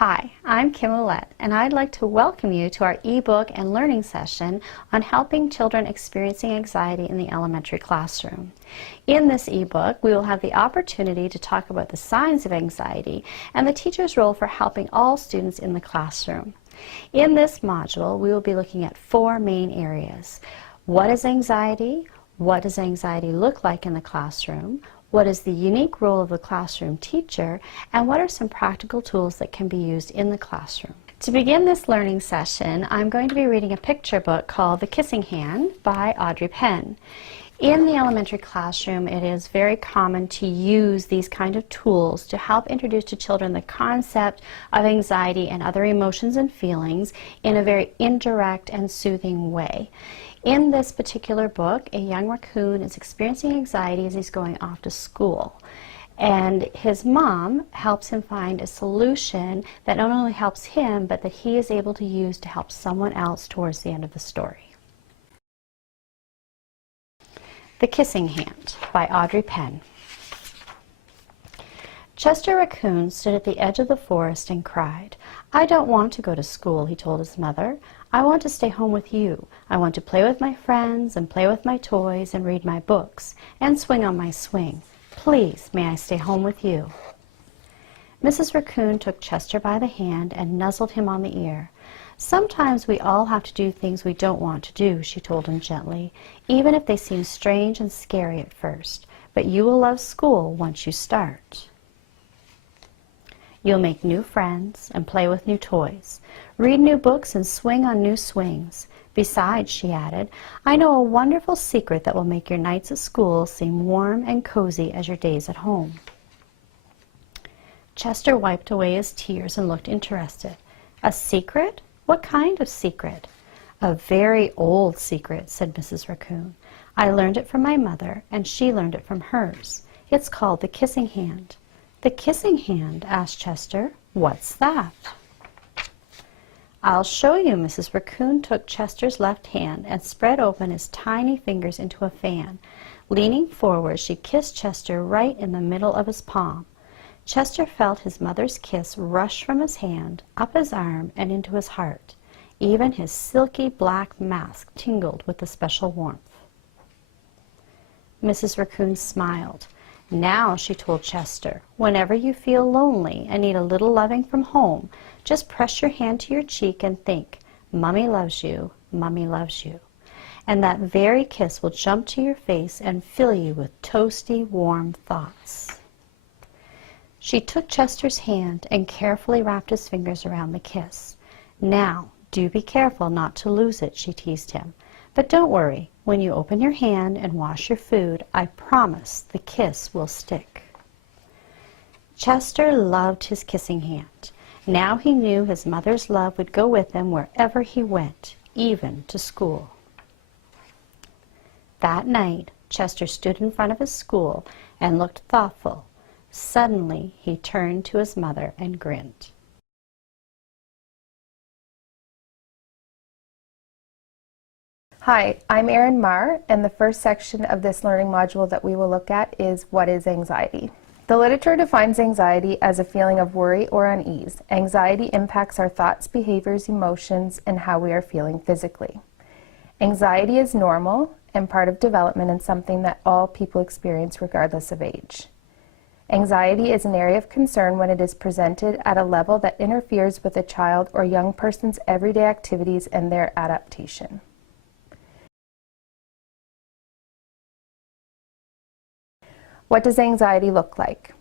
Hi, I'm Kim Ouellette, and I'd like to welcome you to our ebook and learning session on helping children experiencing anxiety in the elementary classroom. In this ebook, we will have the opportunity to talk about the signs of anxiety and the teacher's role for helping all students in the classroom. In this module, we will be looking at four main areas. What is anxiety? What does anxiety look like in the classroom? What is the unique role of the classroom teacher, and what are some practical tools that can be used in the classroom? To begin this learning session, I'm going to be reading a picture book called The Kissing Hand by Audrey Penn. In the elementary classroom, it is very common to use these kind of tools to help introduce to children the concept of anxiety and other emotions and feelings in a very indirect and soothing way. In this particular book, a young raccoon is experiencing anxiety as he's going off to school. And his mom helps him find a solution that not only helps him, but that he is able to use to help someone else towards the end of the story. The Kissing Hand by Audrey Penn. Chester Raccoon stood at the edge of the forest and cried. "I don't want to go to school," he told his mother. "I want to stay home with you. I want to play with my friends and play with my toys and read my books and swing on my swing. Please, may I stay home with you?" Mrs. Raccoon took Chester by the hand and nuzzled him on the ear. "Sometimes we all have to do things we don't want to do," she told him gently, "even if they seem strange and scary at first. But you will love school once you start. You'll make new friends and play with new toys, read new books and swing on new swings. Besides," she added, "I know a wonderful secret that will make your nights at school seem warm and cozy as your days at home." Chester wiped away his tears and looked interested. "A secret? What kind of secret?" "A very old secret," said Mrs. Raccoon. "I learned it from my mother, and she learned it from hers. It's called the Kissing Hand." "The Kissing Hand?" asked Chester. "What's that?" "I'll show you." Mrs. Raccoon took Chester's left hand and spread open his tiny fingers into a fan. Leaning forward, she kissed Chester right in the middle of his palm. Chester felt his mother's kiss rush from his hand, up his arm, and into his heart. Even his silky black mask tingled with the special warmth. Mrs. Raccoon smiled. "Now," she told Chester, "whenever you feel lonely and need a little loving from home, just press your hand to your cheek and think, 'Mummy loves you, Mummy loves you.' And that very kiss will jump to your face and fill you with toasty, warm thoughts." She took Chester's hand and carefully wrapped his fingers around the kiss. "Now, do be careful not to lose it," she teased him. "But don't worry. When you open your hand and wash your food, I promise the kiss will stick." Chester loved his kissing hand. Now he knew his mother's love would go with him wherever he went, even to school. That night, Chester stood in front of his school and looked thoughtful. Suddenly, he turned to his mother and grinned. Hi, I'm Erin Marr, and the first section of this learning module that we will look at is what is anxiety. The literature defines anxiety as a feeling of worry or unease. Anxiety impacts our thoughts, behaviors, emotions, and how we are feeling physically. Anxiety is normal and part of development and something that all people experience regardless of age. Anxiety is an area of concern when it is presented at a level that interferes with a child or young person's everyday activities and their adaptation. What does anxiety look like?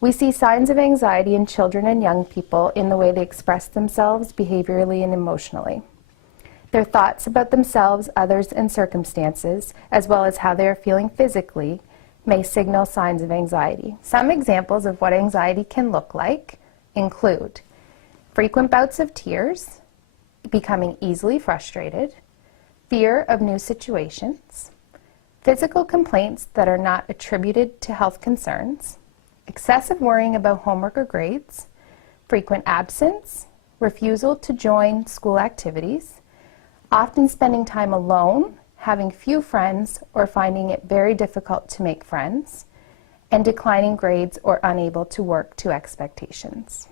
We see signs of anxiety in children and young people in the way they express themselves behaviorally and emotionally. Their thoughts about themselves, others, and circumstances, as well as how they are feeling physically, may signal signs of anxiety. Some examples of what anxiety can look like include frequent bouts of tears, becoming easily frustrated, fear of new situations, physical complaints that are not attributed to health concerns, excessive worrying about homework or grades, frequent absence, refusal to join school activities, often spending time alone, having few friends or finding it very difficult to make friends, and declining grades or unable to work to expectations.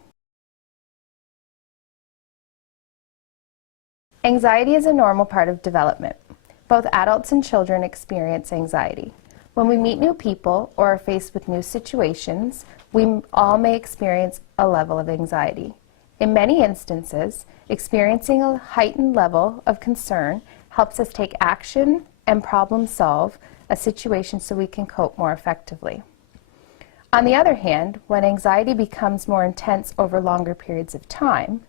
Anxiety is a normal part of development. Both adults and children experience anxiety. When we meet new people or are faced with new situations, we all may experience a level of anxiety. In many instances, experiencing a heightened level of concern helps us take action and problem solve a situation so we can cope more effectively. On the other hand, when anxiety becomes more intense over longer periods of time,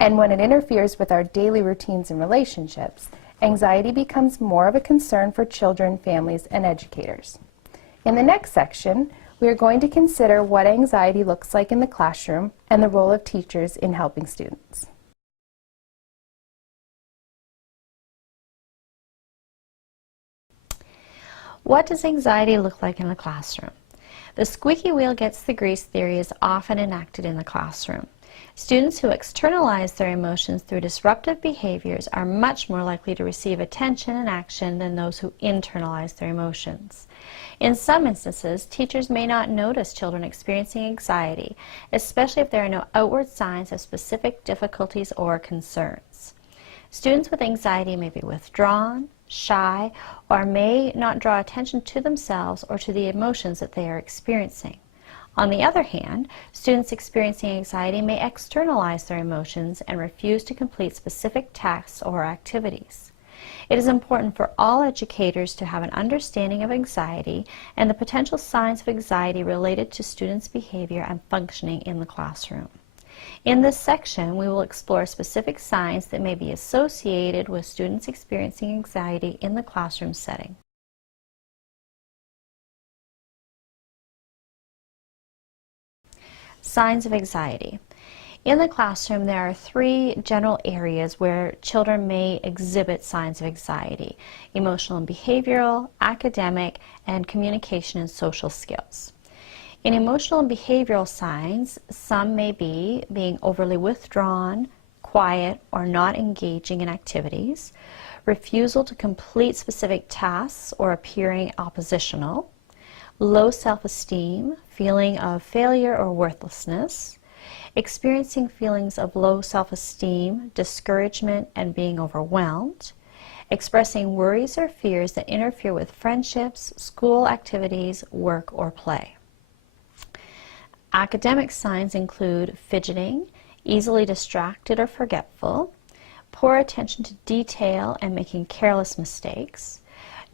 and when it interferes with our daily routines and relationships, anxiety becomes more of a concern for children, families, and educators. In the next section, we are going to consider what anxiety looks like in the classroom and the role of teachers in helping students. What does anxiety look like in the classroom? The squeaky wheel gets the grease theory is often enacted in the classroom. Students who externalize their emotions through disruptive behaviors are much more likely to receive attention and action than those who internalize their emotions. In some instances, teachers may not notice children experiencing anxiety, especially if there are no outward signs of specific difficulties or concerns. Students with anxiety may be withdrawn, shy, or may not draw attention to themselves or to the emotions that they are experiencing. On the other hand, students experiencing anxiety may externalize their emotions and refuse to complete specific tasks or activities. It is important for all educators to have an understanding of anxiety and the potential signs of anxiety related to students' behavior and functioning in the classroom. In this section, we will explore specific signs that may be associated with students experiencing anxiety in the classroom setting. Signs of anxiety. In the classroom, there are three general areas where children may exhibit signs of anxiety: emotional and behavioral, academic, and communication and social skills. In emotional and behavioral signs, some may be being overly withdrawn, quiet, or not engaging in activities, refusal to complete specific tasks or appearing oppositional, low self-esteem, feeling of failure or worthlessness, experiencing feelings of low self-esteem, discouragement, and being overwhelmed, expressing worries or fears that interfere with friendships, school activities, work, or play. Academic signs include fidgeting, easily distracted or forgetful, poor attention to detail and making careless mistakes,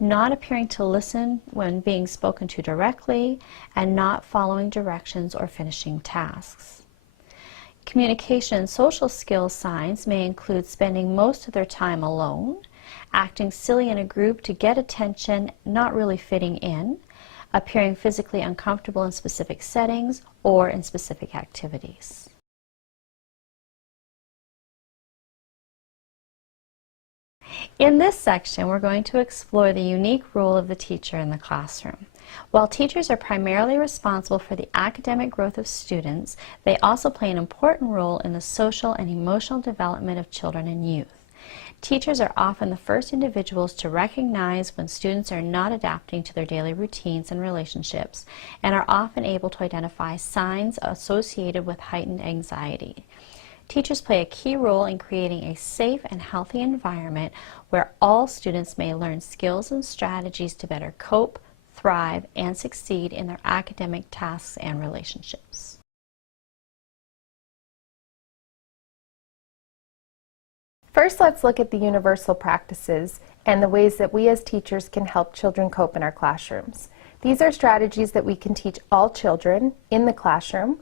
not appearing to listen when being spoken to directly, and not following directions or finishing tasks. Communication and social skills signs may include spending most of their time alone, acting silly in a group to get attention, not really fitting in, appearing physically uncomfortable in specific settings or in specific activities. In this section, we're going to explore the unique role of the teacher in the classroom. While teachers are primarily responsible for the academic growth of students, they also play an important role in the social and emotional development of children and youth. Teachers are often the first individuals to recognize when students are not adapting to their daily routines and relationships, and are often able to identify signs associated with heightened anxiety. Teachers play a key role in creating a safe and healthy environment where all students may learn skills and strategies to better cope, thrive, and succeed in their academic tasks and relationships. First, let's look at the universal practices and the ways that we as teachers can help children cope in our classrooms. These are strategies that we can teach all children in the classroom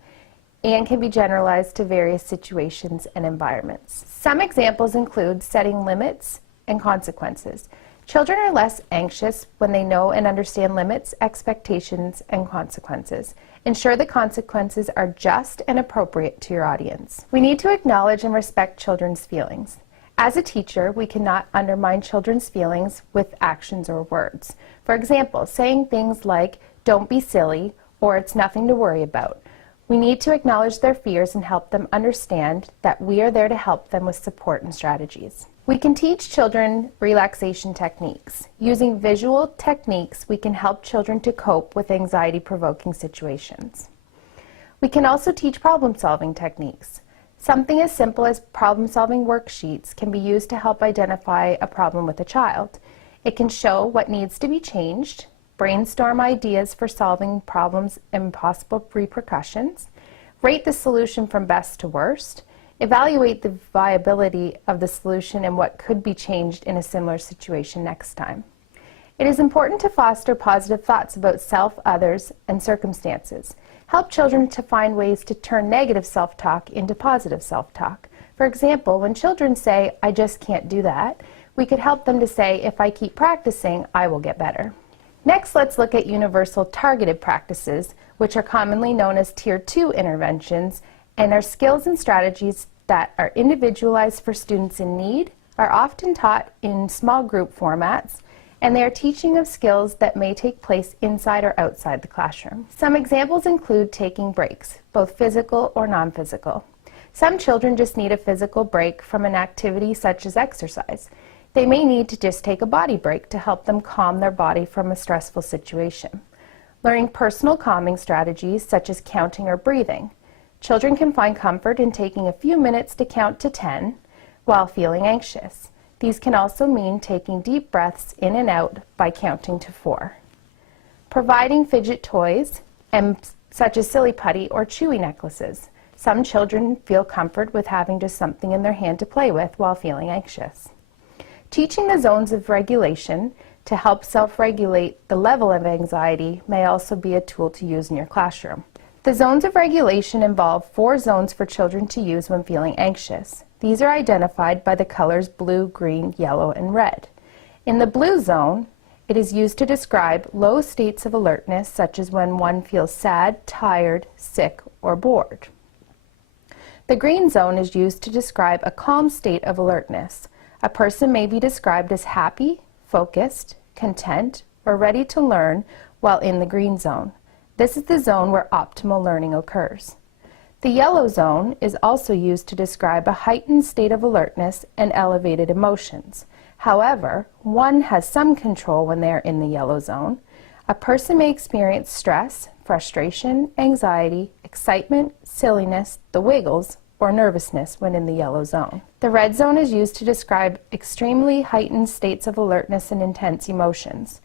and can be generalized to various situations and environments. Some examples include setting limits and consequences. Children are less anxious when they know and understand limits, expectations, and consequences. Ensure the consequences are just and appropriate to your audience. We need to acknowledge and respect children's feelings. As a teacher, we cannot undermine children's feelings with actions or words. For example, saying things like, "Don't be silly," or "It's nothing to worry about." We need to acknowledge their fears and help them understand that we are there to help them with support and strategies. We can teach children relaxation techniques. Using visual techniques, we can help children to cope with anxiety-provoking situations. We can also teach problem-solving techniques. Something as simple as problem-solving worksheets can be used to help identify a problem with a child. It can show what needs to be changed, brainstorm ideas for solving problems and possible repercussions, rate the solution from best to worst, evaluate the viability of the solution and what could be changed in a similar situation next time. It is important to foster positive thoughts about self, others, and circumstances. Help children to find ways to turn negative self-talk into positive self-talk. For example, when children say, "I just can't do that," we could help them to say, "If I keep practicing, I will get better." Next, let's look at universal targeted practices, which are commonly known as Tier 2 interventions, and are skills and strategies that are individualized for students in need, are often taught in small group formats, and they are teaching of skills that may take place inside or outside the classroom. Some examples include taking breaks, both physical or non-physical. Some children just need a physical break from an activity such as exercise. They may need to just take a body break to help them calm their body from a stressful situation. Learning personal calming strategies such as counting or breathing. Children can find comfort in taking a few minutes to count to 10 while feeling anxious. These can also mean taking deep breaths in and out by counting to 4. Providing fidget toys, such as silly putty or chewy necklaces. Some children feel comfort with having just something in their hand to play with while feeling anxious. Teaching the zones of regulation to help self-regulate the level of anxiety may also be a tool to use in your classroom. The zones of regulation involve 4 zones for children to use when feeling anxious. These are identified by the colors blue, green, yellow, and red. In the blue zone, it is used to describe low states of alertness, such as when one feels sad, tired, sick, or bored. The green zone is used to describe a calm state of alertness. A person may be described as happy, focused, content, or ready to learn while in the green zone. This is the zone where optimal learning occurs. The yellow zone is also used to describe a heightened state of alertness and elevated emotions. However, one has some control when they are in the yellow zone. A person may experience stress, frustration, anxiety, excitement, silliness, the wiggles, or nervousness when in the yellow zone. The red zone is used to describe extremely heightened states of alertness and intense emotions.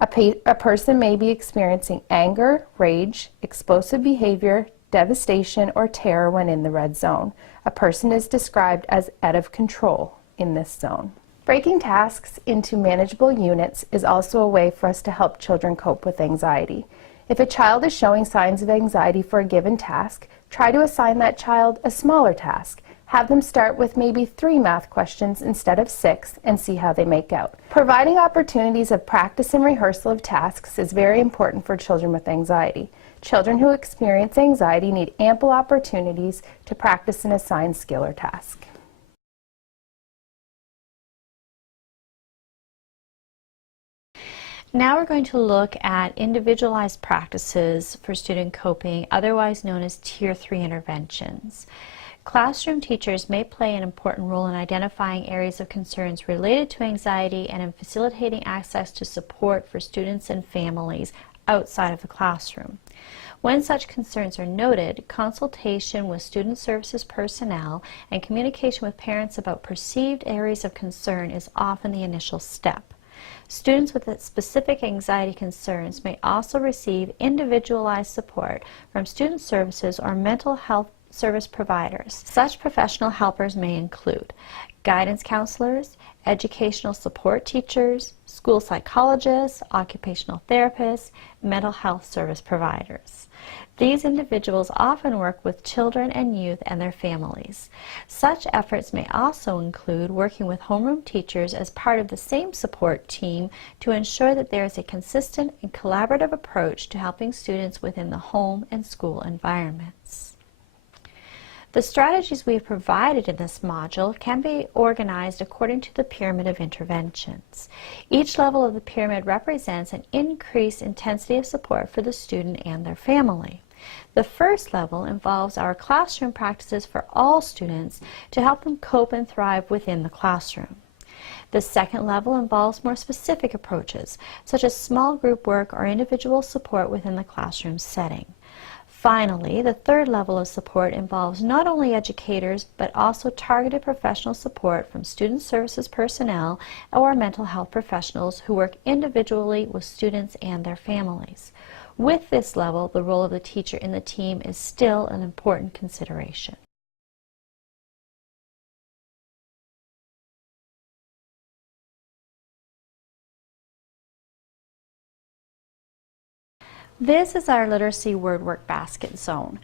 A person may be experiencing anger, rage, explosive behavior, devastation, or terror when in the red zone. A person is described as out of control in this zone. Breaking tasks into manageable units is also a way for us to help children cope with anxiety. If a child is showing signs of anxiety for a given task, try to assign that child a smaller task. Have them start with maybe 3 math questions instead of 6 and see how they make out. Providing opportunities of practice and rehearsal of tasks is very important for children with anxiety. Children who experience anxiety need ample opportunities to practice an assigned skill or task. Now we're going to look at individualized practices for student coping, otherwise known as Tier 3 interventions. Classroom teachers may play an important role in identifying areas of concerns related to anxiety and in facilitating access to support for students and families outside of the classroom. When such concerns are noted, consultation with student services personnel and communication with parents about perceived areas of concern is often the initial step. Students with specific anxiety concerns may also receive individualized support from student services or mental health service providers. Such professional helpers may include guidance counselors, educational support teachers, school psychologists, occupational therapists, mental health service providers. These individuals often work with children and youth and their families. Such efforts may also include working with homeroom teachers as part of the same support team to ensure that there is a consistent and collaborative approach to helping students within the home and school environments. The strategies we have provided in this module can be organized according to the pyramid of interventions. Each level of the pyramid represents an increased intensity of support for the student and their family. The first level involves our classroom practices for all students to help them cope and thrive within the classroom. The second level involves more specific approaches, such as small group work or individual support within the classroom setting. Finally, the third level of support involves not only educators, but also targeted professional support from student services personnel or mental health professionals who work individually with students and their families. With this level, the role of the teacher in the team is still an important consideration. This is our literacy word work basket zone.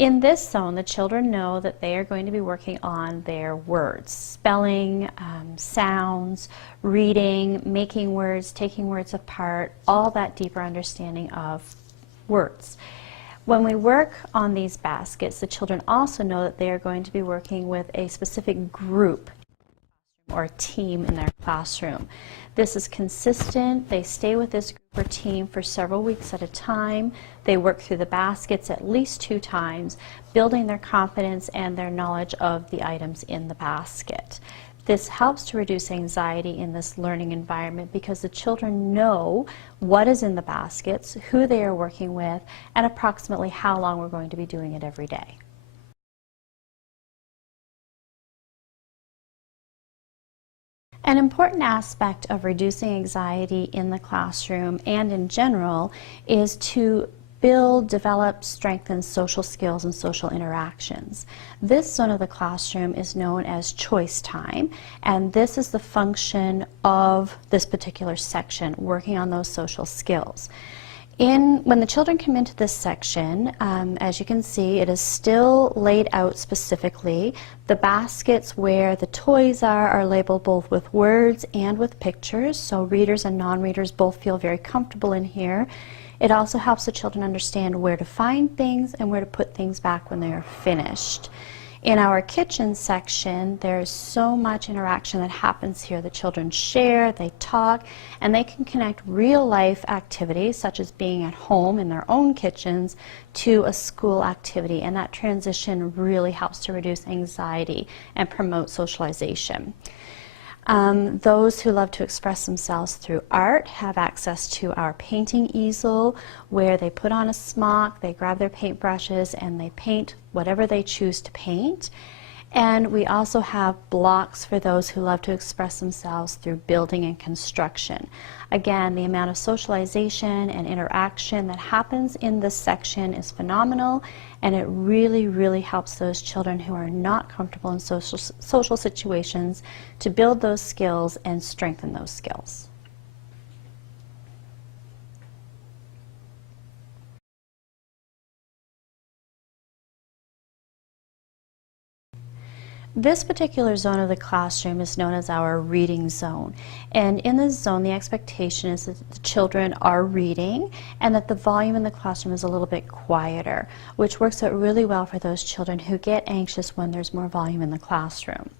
In this zone, the children know that they are going to be working on their words, spelling, sounds, reading, making words, taking words apart, all that deeper understanding of words. When we work on these baskets, the children also know that they are going to be working with a specific group or team in their classroom. This is consistent. They stay with this group or team for several weeks at a time. They work through the baskets at least 2 times, building their confidence and their knowledge of the items in the basket. This helps to reduce anxiety in this learning environment because the children know what is in the baskets, who they are working with, and approximately how long we're going to be doing it every day. An important aspect of reducing anxiety in the classroom and in general is to build, develop, strengthen social skills and social interactions. This zone of the classroom is known as choice time, and this is the function of this particular section, working on those social skills. When the children come into this section, as you can see, it is still laid out specifically. The baskets where the toys are labeled both with words and with pictures, so readers and non-readers both feel very comfortable in here. It also helps the children understand where to find things and where to put things back when they are finished. In our kitchen section, there's so much interaction that happens here. The children share, they talk, and they can connect real-life activities, such as being at home in their own kitchens, to a school activity, and that transition really helps to reduce anxiety and promote socialization. Those who love to express themselves through art have access to our painting easel, where they put on a smock, they grab their paintbrushes, and they paint whatever they choose to paint. And we also have blocks for those who love to express themselves through building and construction. Again, the amount of socialization and interaction that happens in this section is phenomenal, and it really, really helps those children who are not comfortable in social situations to build those skills and strengthen those skills. This particular zone of the classroom is known as our reading zone. And in this zone, the expectation is that the children are reading and that the volume in the classroom is a little bit quieter, which works out really well for those children who get anxious when there's more volume in the classroom.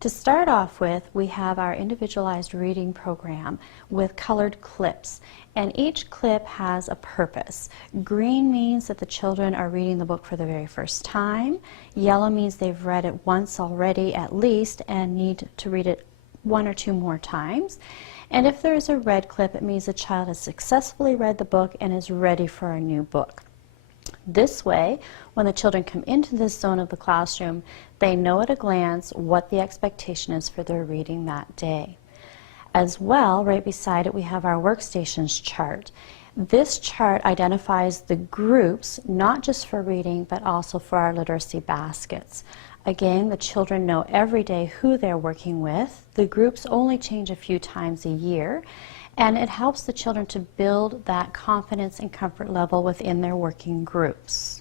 To start off with, we have our individualized reading program with colored clips, and each clip has a purpose. Green means that the children are reading the book for the very first time. Yellow means they've read it once already at least and need to read it 1 or 2 more times. And if there is a red clip, it means the child has successfully read the book and is ready for a new book. This way, when the children come into this zone of the classroom, they know at a glance what the expectation is for their reading that day. As well, right beside it, we have our workstations chart. This chart identifies the groups, not just for reading, but also for our literacy baskets. Again, the children know every day who they're working with. The groups only change a few times a year, and it helps the children to build that confidence and comfort level within their working groups.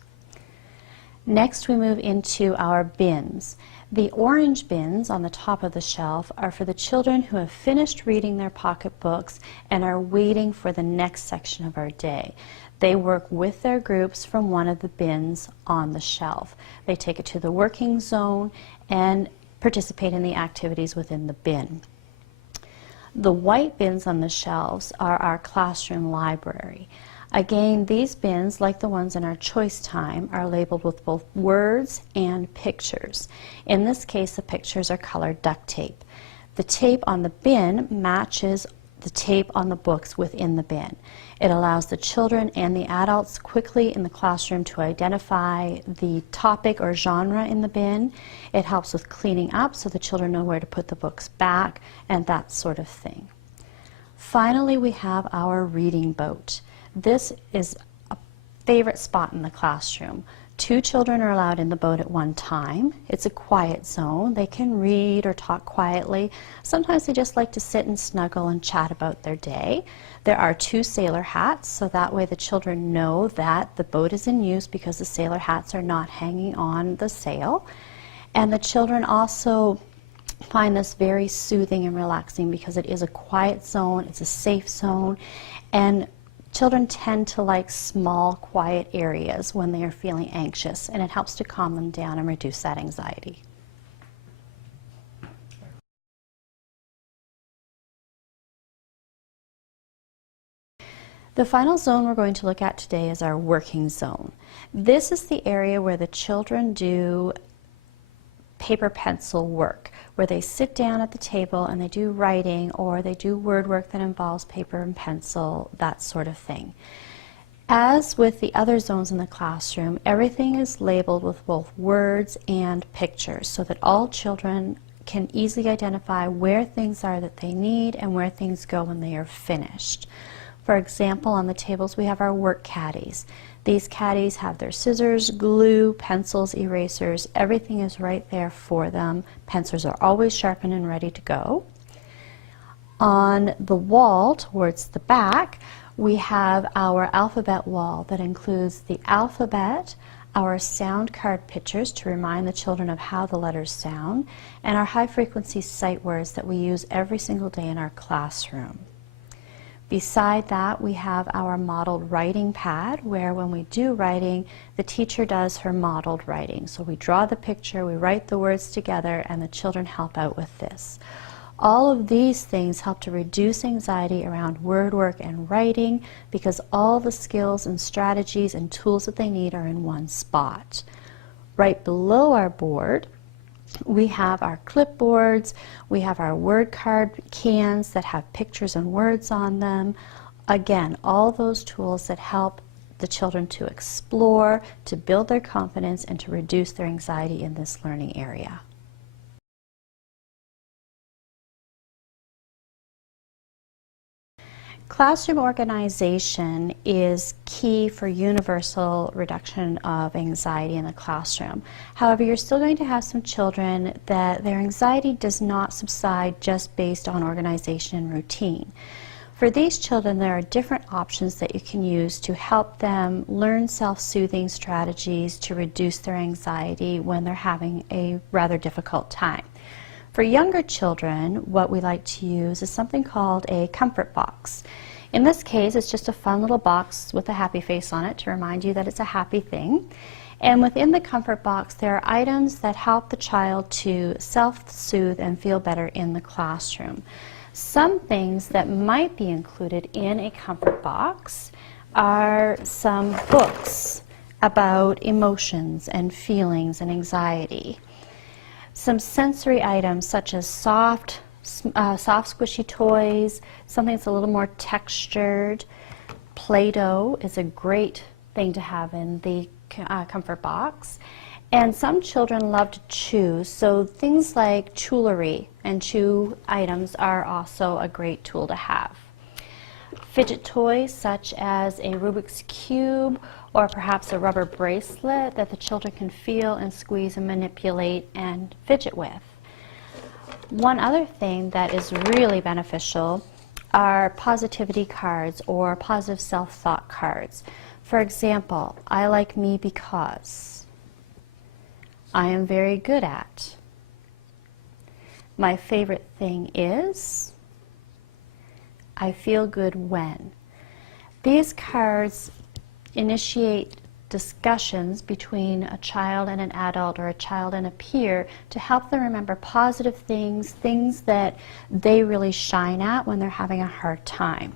Next, we move into our bins. The orange bins on the top of the shelf are for the children who have finished reading their pocketbooks and are waiting for the next section of our day. They work with their groups from one of the bins on the shelf. They take it to the working zone and participate in the activities within the bin. The white bins on the shelves are our classroom library. Again, these bins, like the ones in our choice time, are labeled with both words and pictures. In this case, the pictures are colored duct tape. The tape on the bin matches the tape on the books within the bin. It allows the children and the adults quickly in the classroom to identify the topic or genre in the bin. It helps with cleaning up so the children know where to put the books back and that sort of thing. Finally, we have our reading boat. This is a favorite spot in the classroom. 2 children are allowed in the boat at one time. It's a quiet zone. They can read or talk quietly. Sometimes they just like to sit and snuggle and chat about their day. There are 2 sailor hats, so that way the children know that the boat is in use because the sailor hats are not hanging on the sail. And the children also find this very soothing and relaxing because it is a quiet zone, it's a safe zone, and children tend to like small, quiet areas when they are feeling anxious, and it helps to calm them down and reduce that anxiety. The final zone we're going to look at today is our working zone. This is the area where the children do paper pencil work, where they sit down at the table and they do writing or they do word work that involves paper and pencil, that sort of thing. As with the other zones in the classroom, everything is labeled with both words and pictures so that all children can easily identify where things are that they need and where things go when they are finished. For example, on the tables we have our work caddies. These caddies have their scissors, glue, pencils, erasers. Everything is right there for them. Pencils are always sharpened and ready to go. On the wall towards the back, we have our alphabet wall that includes the alphabet, our sound card pictures to remind the children of how the letters sound, and our high-frequency sight words that we use every single day in our classroom. Beside that, we have our modeled writing pad, where when we do writing, the teacher does her modeled writing. So we draw the picture, we write the words together, and the children help out with this. All of these things help to reduce anxiety around word work and writing because all the skills and strategies and tools that they need are in one spot. Right below our board, we have our clipboards, we have our word card cans that have pictures and words on them. Again, all those tools that help the children to explore, to build their confidence, and to reduce their anxiety in this learning area. Classroom organization is key for universal reduction of anxiety in the classroom. However, you're still going to have some children that their anxiety does not subside just based on organization and routine. For these children, there are different options that you can use to help them learn self-soothing strategies to reduce their anxiety when they're having a rather difficult time. For younger children, what we like to use is something called a comfort box. In this case, it's just a fun little box with a happy face on it to remind you that it's a happy thing. And within the comfort box, there are items that help the child to self-soothe and feel better in the classroom. Some things that might be included in a comfort box are some books about emotions and feelings and anxiety. Some sensory items such as soft squishy toys, something that's a little more textured. Play-Doh is a great thing to have in the comfort box. And some children love to chew, so things like jewelry and chew items are also a great tool to have. Fidget toys such as a Rubik's Cube or perhaps a rubber bracelet that the children can feel and squeeze and manipulate and fidget with. One other thing that is really beneficial are positivity cards or positive self-thought cards. For example, I like me because, I am very good at, my favorite thing is, I feel good when. These cards initiate discussions between a child and an adult or a child and a peer to help them remember positive things, things that they really shine at when they're having a hard time.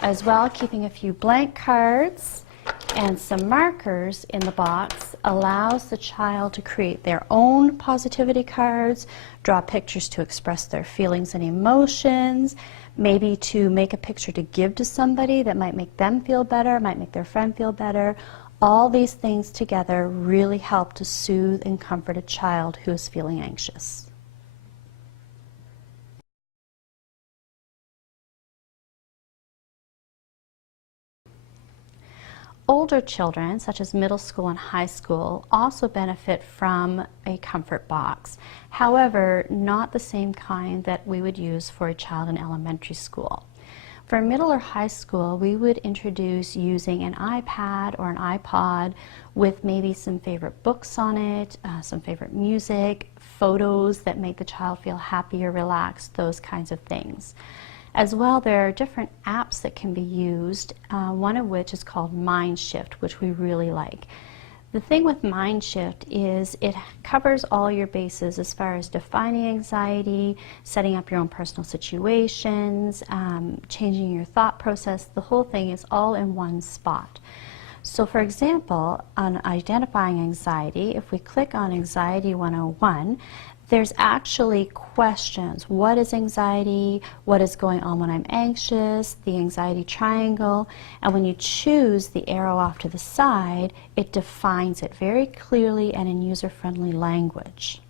As well, keeping a few blank cards and some markers in the box allows the child to create their own positivity cards, draw pictures to express their feelings and emotions, maybe to make a picture to give to somebody that might make them feel better, might make their friend feel better. All these things together really help to soothe and comfort a child who is feeling anxious. Older children, such as middle school and high school, also benefit from a comfort box. However, not the same kind that we would use for a child in elementary school. For middle or high school, we would introduce using an iPad or an iPod with maybe some favorite books on it, some favorite music, photos that make the child feel happy or relaxed, those kinds of things. As well, there are different apps that can be used, one of which is called MindShift, which we really like. The thing with MindShift is it covers all your bases as far as defining anxiety, setting up your own personal situations, changing your thought process. The whole thing is all in one spot. So for example, on identifying anxiety, if we click on Anxiety 101, there's actually questions. What is anxiety? What is going on when I'm anxious? The anxiety triangle. And when you choose the arrow off to the side, it defines it very clearly and in user-friendly language.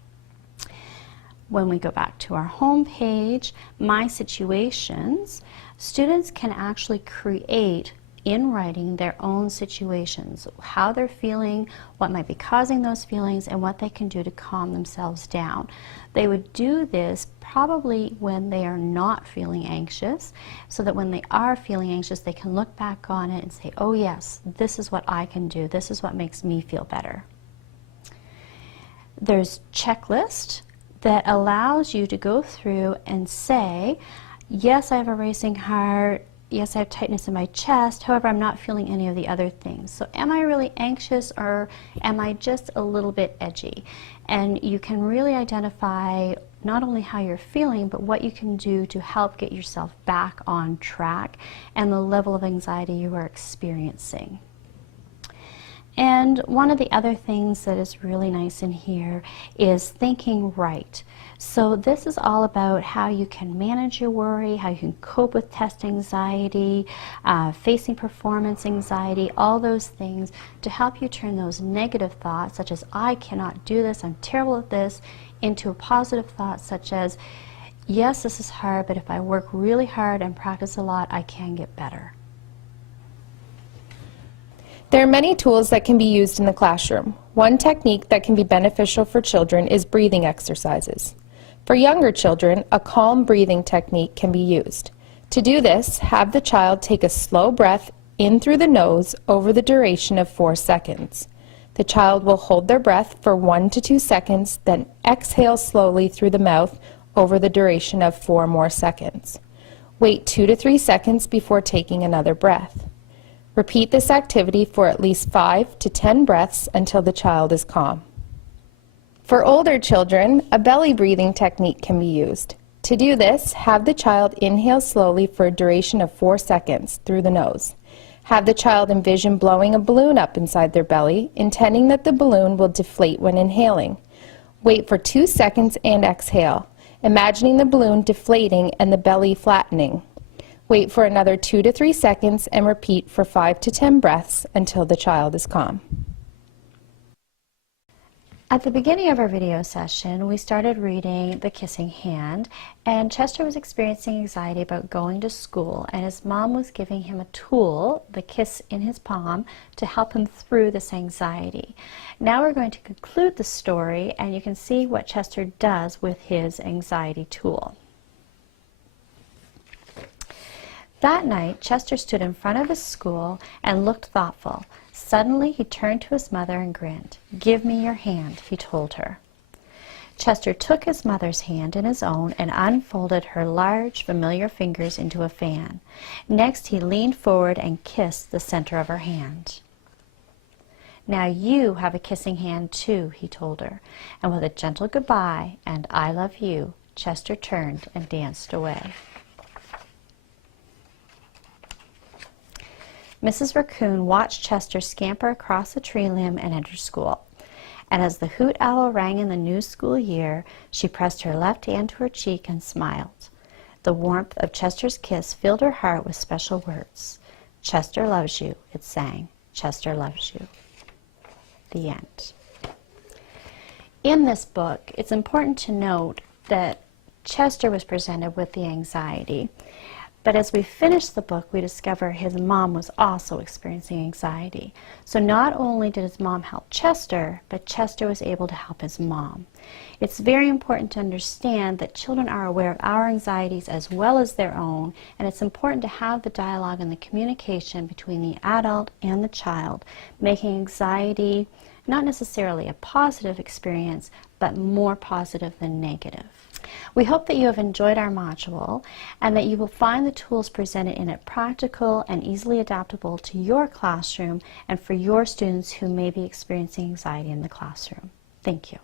When we go back to our home page, My Situations, students can actually create in writing their own situations, how they're feeling, what might be causing those feelings, and what they can do to calm themselves down. They would do this probably when they are not feeling anxious, so that when they are feeling anxious, they can look back on it and say, oh yes, this is what I can do, this is what makes me feel better. There's checklist that allows you to go through and say, yes, I have a racing heart, yes, I have tightness in my chest, however, I'm not feeling any of the other things. So am I really anxious, or am I just a little bit edgy? And you can really identify not only how you're feeling, but what you can do to help get yourself back on track and the level of anxiety you are experiencing. And one of the other things that is really nice in here is thinking right. So this is all about how you can manage your worry, how you can cope with test anxiety, facing performance anxiety, all those things to help you turn those negative thoughts, such as I cannot do this, I'm terrible at this, into a positive thought such as, yes, this is hard, but if I work really hard and practice a lot, I can get better. There are many tools that can be used in the classroom. One technique that can be beneficial for children is breathing exercises. For younger children, a calm breathing technique can be used. To do this, have the child take a slow breath in through the nose over the duration of 4 seconds. The child will hold their breath for 1 to 2 seconds, then exhale slowly through the mouth over the duration of 4 more seconds. Wait 2 to 3 seconds before taking another breath. Repeat this activity for at least 5 to 10 breaths until the child is calm. For older children, a belly breathing technique can be used. To do this, have the child inhale slowly for a duration of 4 seconds through the nose. Have the child envision blowing a balloon up inside their belly, intending that the balloon will deflate when inhaling. Wait for 2 seconds and exhale, imagining the balloon deflating and the belly flattening. Wait for another 2 to 3 seconds and repeat for 5 to 10 breaths until the child is calm. At the beginning of our video session, we started reading The Kissing Hand, and Chester was experiencing anxiety about going to school, and his mom was giving him a tool, the kiss in his palm, to help him through this anxiety. Now we're going to conclude the story, and you can see what Chester does with his anxiety tool. That night, Chester stood in front of his school and looked thoughtful. Suddenly, he turned to his mother and grinned. "Give me your hand," he told her. Chester took his mother's hand in his own and unfolded her large, familiar fingers into a fan. Next, he leaned forward and kissed the center of her hand. "Now you have a kissing hand too," he told her. And with a gentle goodbye and "I love you," Chester turned and danced away. Mrs. Raccoon watched Chester scamper across the tree limb and enter school. And as the hoot owl rang in the new school year, she pressed her left hand to her cheek and smiled. The warmth of Chester's kiss filled her heart with special words. "Chester loves you," it sang. "Chester loves you." The end. In this book, it's important to note that Chester was presented with the anxiety, but as we finish the book, we discover his mom was also experiencing anxiety. So not only did his mom help Chester, but Chester was able to help his mom. It's very important to understand that children are aware of our anxieties as well as their own, and it's important to have the dialogue and the communication between the adult and the child, making anxiety not necessarily a positive experience, but more positive than negative. We hope that you have enjoyed our module and that you will find the tools presented in it practical and easily adaptable to your classroom and for your students who may be experiencing anxiety in the classroom. Thank you.